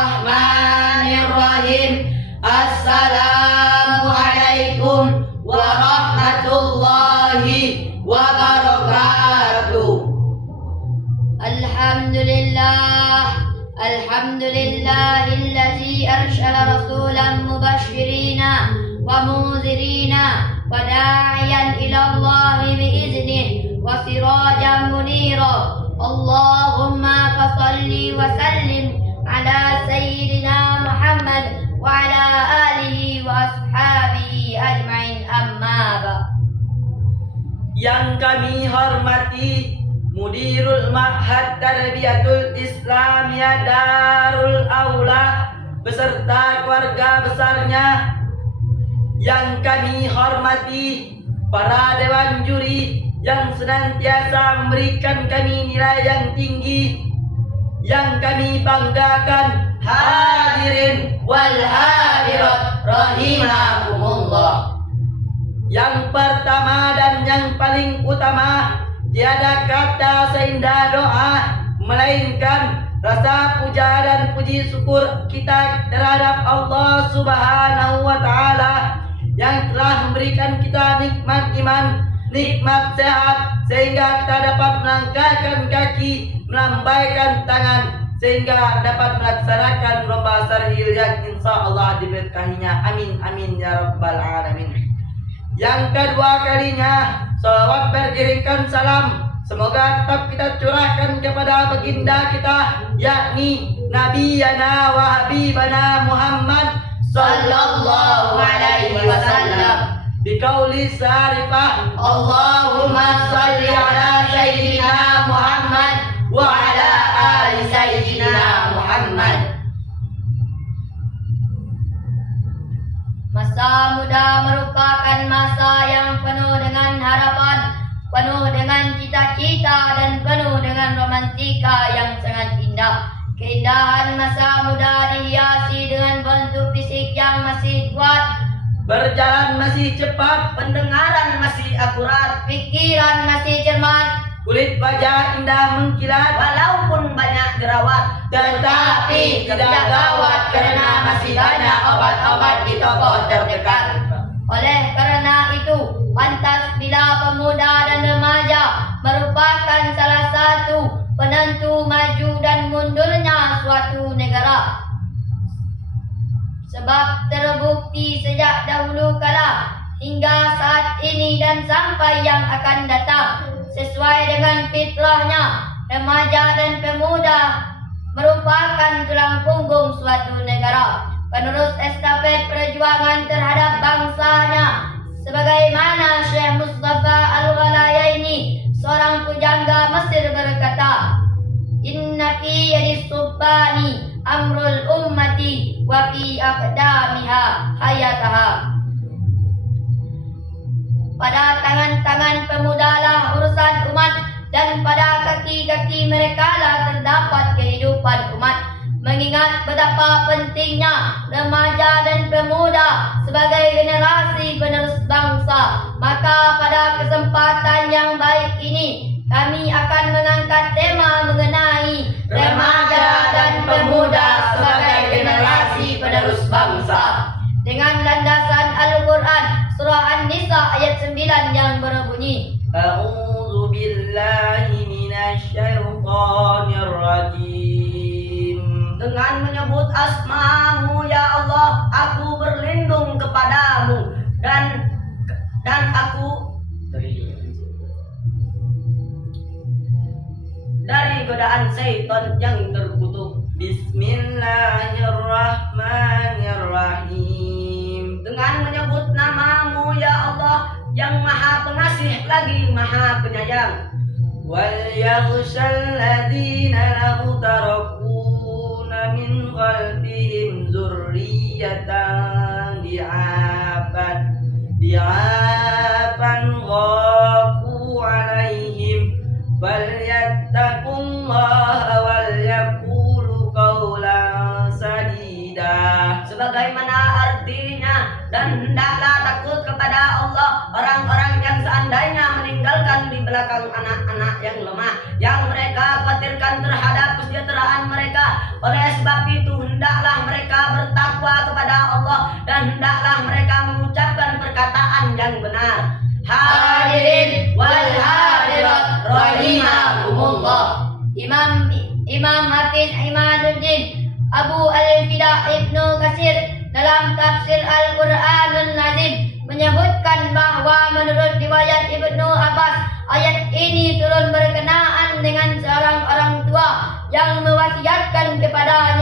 Bismillahirrahmanirrahim. Assalamualaikum warahmatullahi wabarakatuh. Alhamdulillahillazi arsala rasulan mubashirina wa munzirina wa da'iyan ilallahi biiznih wa sirajan munira. Allahumma fasalli wa sallim ala sayyidina Muhammad wa ala alihi wa ashabihi ajma'in, amma ba'd. Yang kami hormati Mudirul Ma'had Tarbiyatul Islamiyah Darul Aula beserta keluarga besarnya. Yang kami hormati para dewan juri yang senantiasa memberikan kami nilai yang tinggi. Yang kami banggakan hadirin wal hadirat rahimakumullah. Yang pertama dan yang paling utama, tiada kata seindah doa melainkan rasa puja dan puji syukur kita terhadap Allah Subhanahu wa Ta'ala yang telah memberikan kita nikmat iman, nikmat sehat, sehingga kita dapat melangkahkan kaki, melambaikan tangan, sehingga dapat melaksanakan lomba syar'il yang insyaallah diberkahinya. Amin amin ya rabbal alamin. Yang kedua kalinya, salawat beriringkan salam semoga tetap kita curahkan kepada baginda kita, yakni Nabiyana wa Habibana Muhammad sallallahu alaihi wasallam. Biqauli syarifah, Allahumma salli ala sayyidina Muhammad wa ala ali sayyidina Muhammad. Masa muda merupakan masa yang penuh dengan harapan, penuh dengan cita-cita, dan penuh dengan romantika yang sangat indah. Keindahan masa muda dihiasi dengan bentuk fisik yang masih kuat, berjalan masih cepat, pendengaran masih akurat, pikiran masih cermat, kulit wajah indah mengkilat, walaupun banyak jerawat, tetapi tidak gawat karena masih banyak obat-obat di toko terdekat. Oleh karena itu, pantas bila pemuda dan remaja merupakan salah satu penentu maju dan mundurnya suatu negara. Sebab terbukti sejak dahulu kala hingga saat ini dan sampai yang akan datang, sesuai dengan fitrahnya, remaja dan pemuda merupakan tulang punggung suatu negara, penerus estafet perjuangan terhadap bangsanya. Sebagaimana Syekh Mustafa Al-Ghalayaini, seorang pujangga Mesir, berkata, "Inna fi yadis subbani amrul ummati wa fi aqdamiha hayataha." Pada tangan-tangan pemudalah urusan umat, dan pada kaki-kaki merekalah terdapat kehidupan umat. Mengingat betapa pentingnya remaja dan pemuda sebagai generasi penerus bangsa, maka pada kesempatan yang baik ini kami akan mengangkat tema mengenai remaja dan pemuda sebagai generasi penerus bangsa dengan landasan Al-Quran surah An-Nisa ayat 9 yang berbunyi, A'udzu billahi minasyaitonir rajim. dengan menyebut asma-Mu ya Allah, aku berlindung kepadamu dan aku dari godaan syaitan yang terkutuk. Bismillahirrahmanirrahim. Dengan menyebut nama-Mu ya Allah yang maha pengasih lagi maha penyayang. Wal yaghshal ladzina lahu tarakuna min qalbihim dzurriyyatan di'afan ghafu alaihim falyattaqullaha wal yaqulu qawlan sadida. Sebagaimana artinya, dan hendaklah takut kepada Allah orang-orang yang seandainya meninggalkan di belakang anak-anak yang lemah, yang mereka khawatirkan terhadap kesejahteraan mereka. Oleh sebab itu hendaklah dan hendaklah mereka mengucapkan perkataan yang benar. Hadirin wal hadirat rahimakumullah. Imam Hafiz Imaduddin Abu Al-Fida Ibnu Katsir dalam tafsir Al-Qur'anul Azim menyebutkan bahwa menurut riwayat Ibnu Abbas, ayat ini turun berkenaan dengan seorang orang tua yang mewasiatkan kepada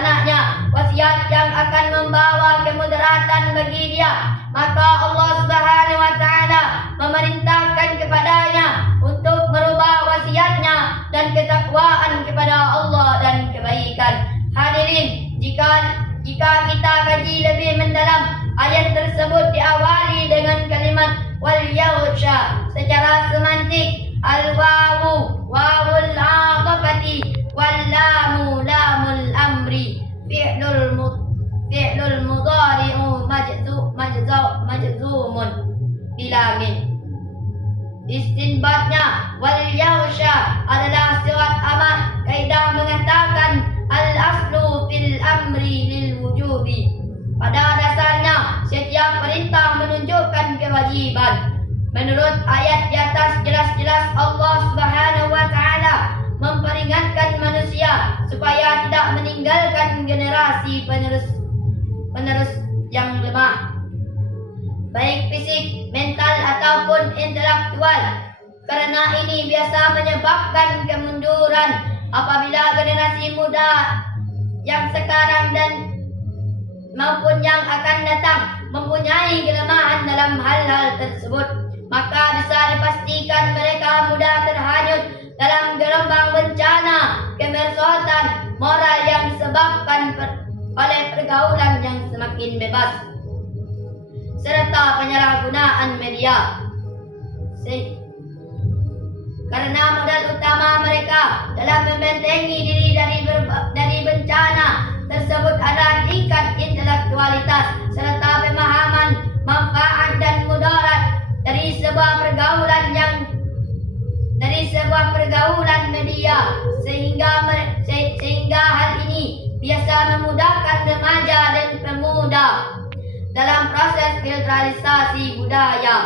anaknya wasiat yang akan membawa kemudaratan bagi dia, maka Allah Subhanahu wa taala memerintahkan kepadanya untuk merubah wasiatnya dan ketakwaan kepada Allah dan kebaikan. Hadirin, jika kita kaji lebih mendalam, ayat tersebut diawali dengan kalimat wal yausha secara semantik. Al-wawu wawul aqafati wal lamu lamul amri fi'lul mudhari'u majzumun bilamin. Istinbatnya wal yausha adalah sifat amar. Kaidah mengatakan al-aslu fil amri lil wujubi. Pada dasarnya setiap perintah menunjukkan kewajiban. Menurut ayat di atas jelas-jelas Allah Subhanahu wa taala memperingatkan manusia supaya tidak meninggalkan generasi penerus yang lemah, baik fisik, mental ataupun intelektual. Karena ini biasa menyebabkan kemunduran apabila generasi muda yang sekarang dan maupun yang akan datang mempunyai kelemahan dalam hal-hal tersebut, maka bisa dipastikan mereka mudah terhanyut dalam gelombang bencana kemerosotan moral yang disebabkan oleh pergaulan yang semakin bebas serta penyalahgunaan media. Karena modal utama mereka dalam membentengi diri dari bencana tersebut adalah tingkat intelektualitas serta pemahaman manfaat dan mudarat dari sebuah pergaulan media, sehingga hal ini biasa memudahkan remaja dan pemuda dalam proses filtralisasi budaya,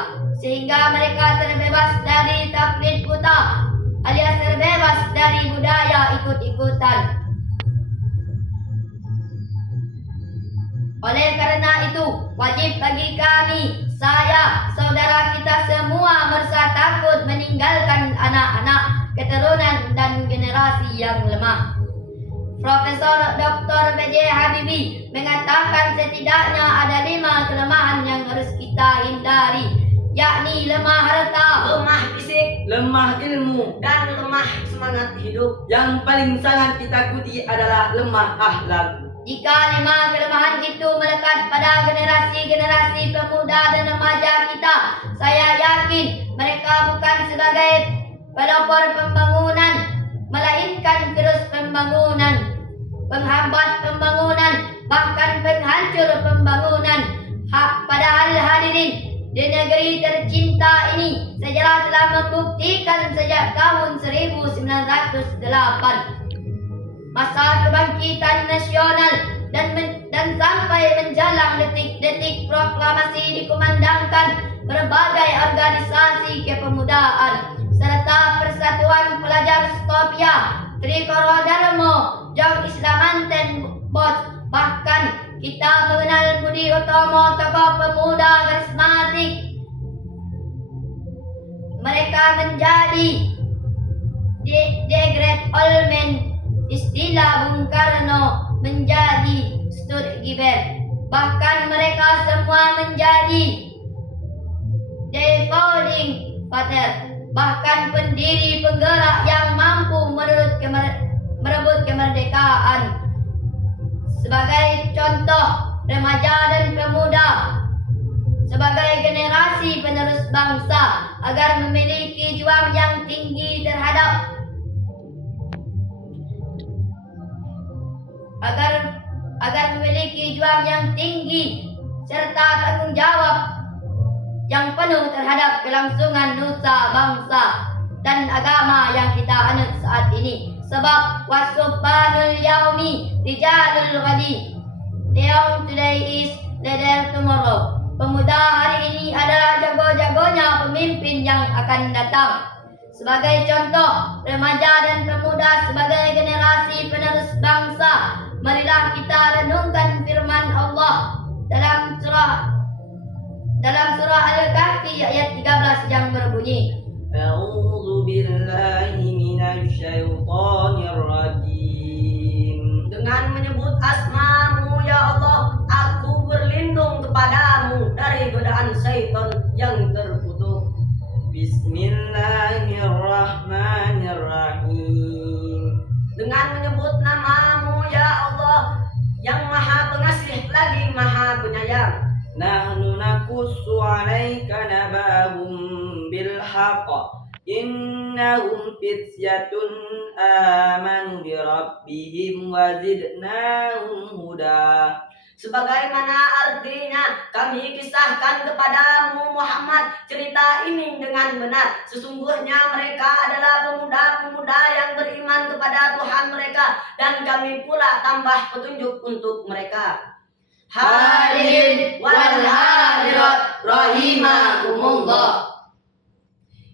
sehingga mereka terbebas dari taklid buta alias terbebas dari budaya ikut-ikutan. Oleh karena itu, wajib bagi kami, saya, saudara kita semua merasa takut meninggalkan anak-anak, keturunan dan generasi yang lemah. Profesor Dr. B.J. Habibie mengatakan setidaknya ada 5 kelemahan yang harus kita hindari, yakni lemah harta, Lemah fisik, lemah ilmu. dan lemah semangat hidup. Yang paling sangat ditakuti adalah lemah akhlak. Jika 5 kelemahan itu melekat pada generasi-generasi pemuda dan remaja kita, saya yakin mereka bukan sebagai pelopor pembangunan, melainkan virus pembangunan, penghambat pembangunan, bahkan penghancur pembangunan. Padahal hadirin, di negeri tercinta ini sejarah telah membuktikan sejak tahun 1908 masa kebangkitan nasional dan sampai menjelang detik-detik proklamasi dikumandangkan berbagai organisasi kepemudaan serta Persatuan Pelajar Skopje, Trikoro Darmo, Jong Islamanten Bos. Bahkan kita mengenal Budi Utomo, tokoh pemuda karismatik. Mereka menjadi The Great Old Men. Istilah Bung Karno menjadi Stuttgart. Bahkan mereka semua menjadi The Founding Father, bahkan pendiri penggerak yang mampu merebut kemerdekaan. Sebagai contoh, remaja dan pemuda sebagai generasi penerus bangsa agar memiliki juang yang tinggi terhadap serta tanggung jawab yang penuh terhadap kelangsungan nusa bangsa dan agama yang kita anut saat ini. Sebab wasubbanul yaumi rijalul ghadi. The young today is leader tomorrow. Pemuda hari ini adalah jago-jagonya pemimpin yang akan datang. Sebagai contoh, remaja dan pemuda sebagai generasi penerus bangsa, marilah kita renungkan firman Allah dalam surah Al-Kahfi ayat 13 yang berbunyi, A'udzu billahi minasyaitonir rajim. Dengan menyebut asma-Mu ya Allah, aku berlindung kepadamu dari godaan syaitan yang terkutuk. Bismillahirrahmanirrahim. Dengan menyebut nama-Mu ya Allah, yang Maha Pengasih lagi Maha Penyayang. Nahnu nakussu 'alaika nabahum bil haqq. Innahum fityatun amanu bi rabbihim wa zidnahum huda. Sebagaimana artinya, kami kisahkan kepadamu Muhammad cerita ini dengan benar. Sesungguhnya mereka adalah pemuda-pemuda yang beriman kepada Tuhan mereka, dan kami pula tambah petunjuk untuk mereka. Hadirin wal hadirat rahimakumullah.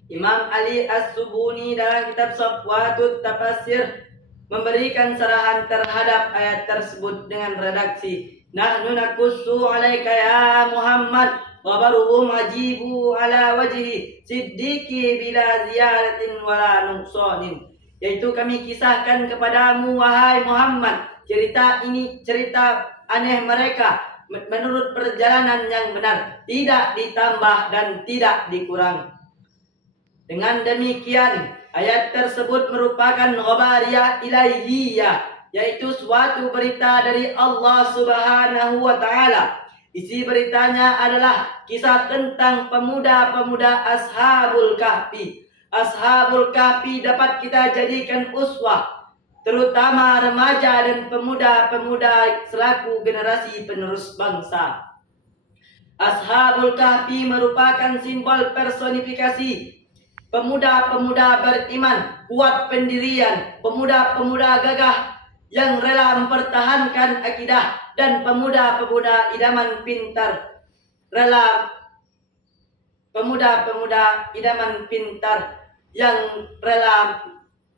Imam Ali As-Subuni dalam kitab Safwatut Tafasir memberikan sarahan terhadap ayat tersebut dengan redaksi, Nahnu nakussu 'alaika ya Muhammad wa baruhum ajibu ala wajhi siddiqi bila ziyaratin wala nuqsanin. Yaitu kami kisahkan kepadamu wahai Muhammad, cerita ini cerita aneh mereka menurut perjalanan yang benar, tidak ditambah dan tidak dikurang. Dengan demikian, ayat tersebut merupakan khabariyah ilaihiyah, yaitu suatu berita dari Allah Subhanahu wa Ta'ala. Isi beritanya adalah kisah tentang pemuda-pemuda Ashabul Kahfi. Ashabul Kahfi dapat kita jadikan uswah, terutama remaja dan pemuda-pemuda selaku generasi penerus bangsa. Ashabul Kahfi merupakan simbol personifikasi pemuda-pemuda beriman, kuat pendirian, pemuda-pemuda gagah yang rela mempertahankan akidah, dan pemuda-pemuda idaman pintar, yang rela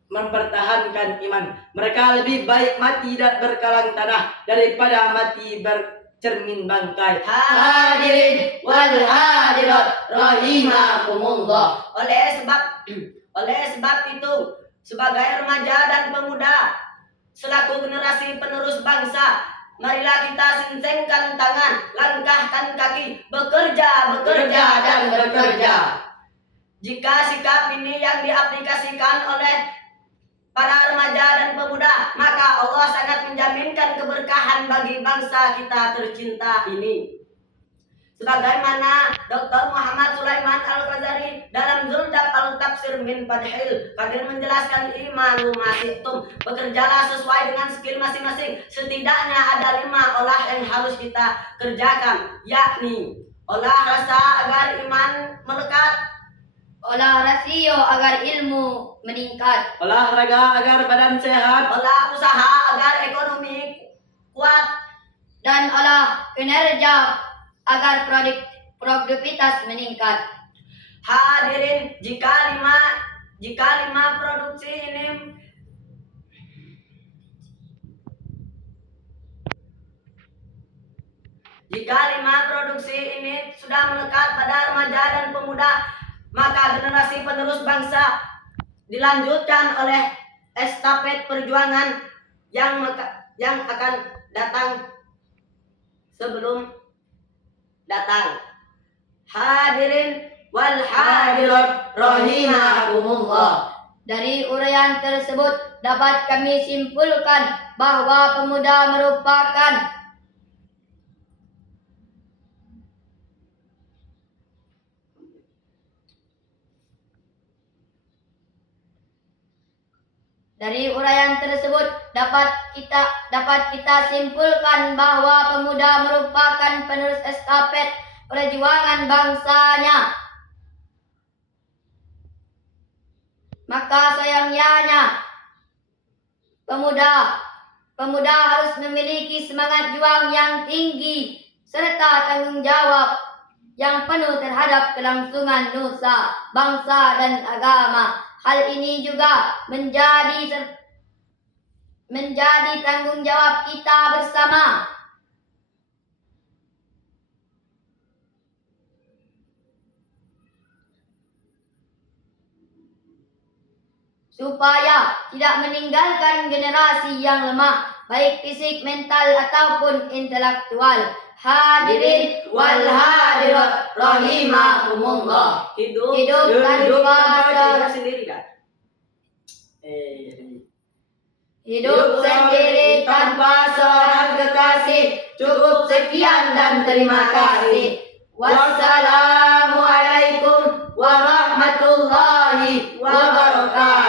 mempertahankan iman. Mereka lebih baik mati dan berkalang tanah daripada mati bercermin bangkai. Hadirin wal hadirat rahimakumullah. Oleh sebab itu, sebagai remaja dan pemuda selaku generasi penerus bangsa, marilah kita sensengkan tangan, langkahkan kaki, bekerja dan bekerja. Jika sikap ini yang diaplikasikan oleh para remaja dan pemuda, maka Allah sangat menjaminkan keberkahan bagi bangsa kita tercinta ini. Sebagaimana Dr. Muhammad Sulaiman Al-Ghazali dalam Zuldab Al-Tafsir min Fadhil Qadir menjelaskan, imanu masyitum, bekerjalah sesuai dengan skill masing-masing. Setidaknya ada 5 olah yang harus kita kerjakan, yakni olah rasa agar iman melekat, olah rasio agar ilmu meningkat, olahraga agar badan sehat, olah usaha agar ekonomi kuat, dan olah kinerja agar produktivitas meningkat. Hadirin, jika lima produksi ini sudah melekat pada remaja dan pemuda, maka generasi penerus bangsa dilanjutkan oleh estafet perjuangan yang akan datang sebelum datang. Hadirin wal hadirat rahimakumullah. Dari uraian tersebut dapat kami simpulkan bahwa pemuda merupakan penerus estafet perjuangan bangsanya. Maka sayangnya Pemuda harus memiliki semangat juang yang tinggi serta tanggung jawab yang penuh terhadap kelangsungan nusa, bangsa dan agama. Hal ini juga menjadi tanggung jawab kita bersama. Supaya tidak meninggalkan generasi yang lemah, baik fisik, mental, ataupun intelektual. Hadirin wal hadirat rahimakumullah. Hidup tanpa diri sendiri kan? Hidup sendiri tanpa seorang kekasih. Cukup sekian dan terima kasih. Wassalamualaikum warahmatullahi wabarakatuh.